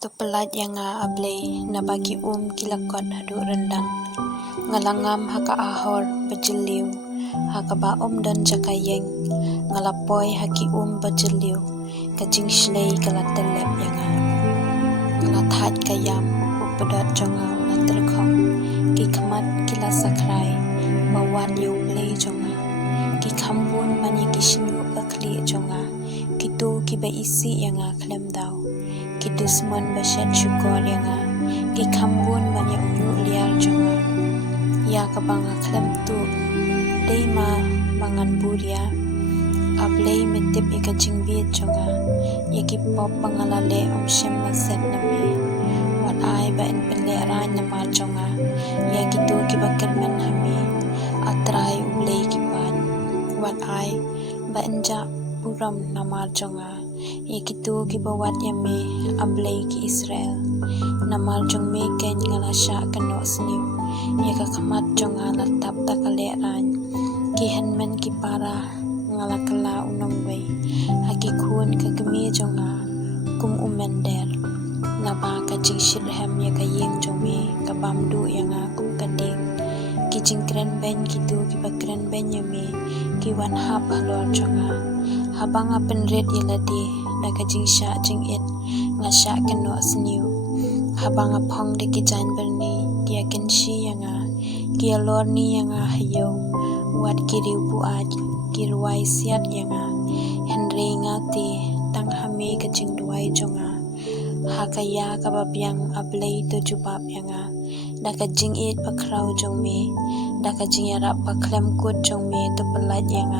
Tu pelat yang ablay na bagi kilakot hadu rendang. Ngalangam haka ahor bejeliu, haka baom dan jakayeng. Ngalapoy haki bejeliu, kajing shlay kalat telep yang ngalathat kayam upedot jonga ulat terkong. Ki kamat kila sakrai, bawat yu play jonga. Ki kambun mani kisnu akli jonga. Kitu ki isi yang klem daw. Kitu semuan basyat syukur yang ki kambun banyak unyu liar jonga. Ya kabanga klem tu day mangan buria ablay metip ika jingviet jonga. Ya ki pop pangalale shem maset nami wat ai ba en pele ran nama jonga. Ya kitu ki bakermen hami atrai ublay kipan wat ai ba enja puram nama jonga. Ya kitu ki bawat yame ablay ki Israel namal jong me ken ngalasya kano sniu. Ya ka kamat jong latap takale ran ki henmen ki para ngalakala unong way haki kun ka gemi jong kum umender naba ka jing shirhem ya ka yeng jong me ka bamdu yang kum kading ki jing kren ben kitu ki bakren ben yame ki wan hap halor jong habang penred yaladi daga jing sha jing it ngasha keno sniu habang phong de ki jan berni kia kenshi yang kia lor ni yang hayo wat kiri buat kirwai siat yang henry ngati tang hame kajing duai jonga hakaya kababyang ablay to jubab yang daga jing it pakraw jong me daga jing yarap paklem kut jong me to pelat yang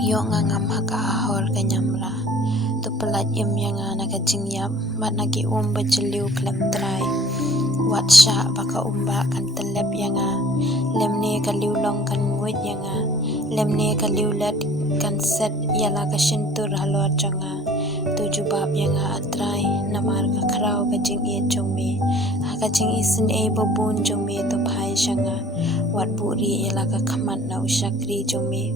yo ngam haka ahor kanyamra tu pelat yang naga jingyap mat nagi bejeliu klem trai wat sya baka kan telep yang lemne kaliu long kan nguit yang lemne kaliu let kan set yala ka shintur halor jonga tu jubab yang atrai namar ka krau ka jing e jong me haka jing isin e babun jong me to phai shanga wat buri yala ka khamat na ushakri jong me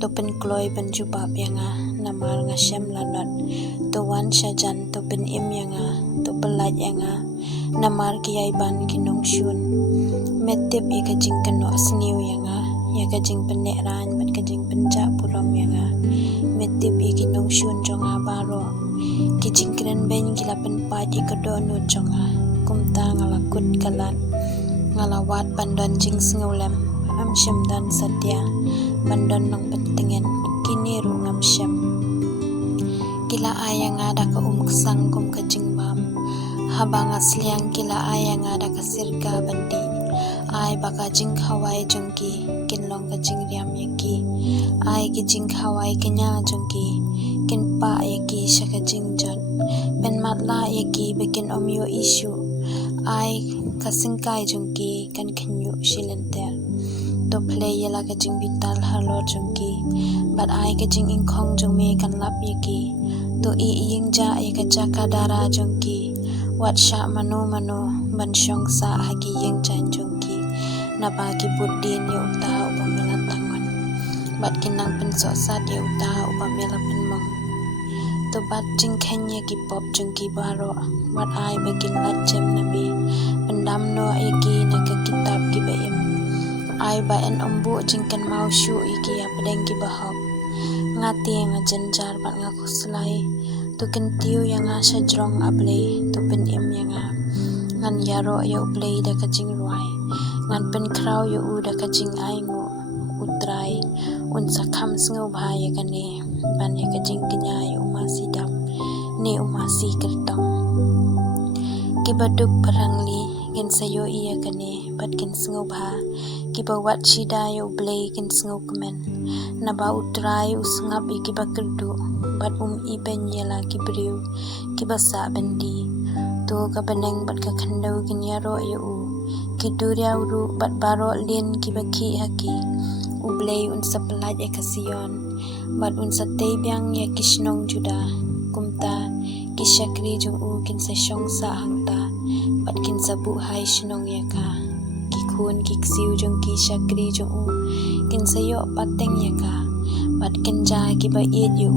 to pen kloy ban jubab yang namar nga shem lanot to wan shajan to pen im yang to pelat yang namar kiyai ban kinong shun metip e ka jing kano sniu yang ya ka jing penek ran mat ka jing penja purom yang metip e kinong shun jonga baro ki jing kren ben gila pen padi ka donu jonga kumta ngalakut kalat ngalawat pandon jing singulem shem dan satya pandon nang pentengen kini ru ngam shem kila ayang ada ka kesang kum ka jing bam habang asliang kila ayang ada ka sirga bandi ai baka jing khawai jongki kinlong ka jing riam yaki ai ki jing khawai kenya jongki kin pa yaki shaka jing jon ben matla yaki bikin omyo issue ai kasingkai jongki kan khenyu shilenter to play yala ka jing vital halor jongki but ai ka jing ingkhong jong me kan lap yaki to ying ja ka jaka dara jongki wat sha mano ban shong sa hagi ying jan jongki na bagi budin ya uta upamela tangon bat kinang penso sat ya uta upamela penmong to bat jing kenya ki pop jongki baro wat ai bagin lat jem nabi pendam no eki na ka kitab ki baim ai ba en ombu jingkan mau shu iki ya pedeng ki bahop ngati nga jenjar bat nga kuslai tu kentiu yang sajrong ablay tu pen im yang ngan yaro ya ublay da kajing ruai ngan pen kraw ya u da kajing ai ngu utrai un sakham sngu bhaya kane ban ya kajing kenya ya umasi dam ne umasi kertong kibaduk parangli gen sayo iya kane bat kin sngu bha kibawat shida ya ublay kin sngu kemen naba utrai usngap iki bakerdu bat iben yela kibriu kibasa bandi to ka beneng bat ka khandau kin yaro ya u kiduria uru bat baro lin kibaki haki ublay un saplat ya kasiyon bat un satay byang ya kishnong juda kumta kishakri jung u kin sa shong sa hangta bat kin sabu hai shnong ya ka kikun kiksiu jung kishakri jung u kin sayo pateng ya ka bat kin ja ki ba it yu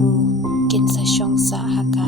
kin sa shong sa haka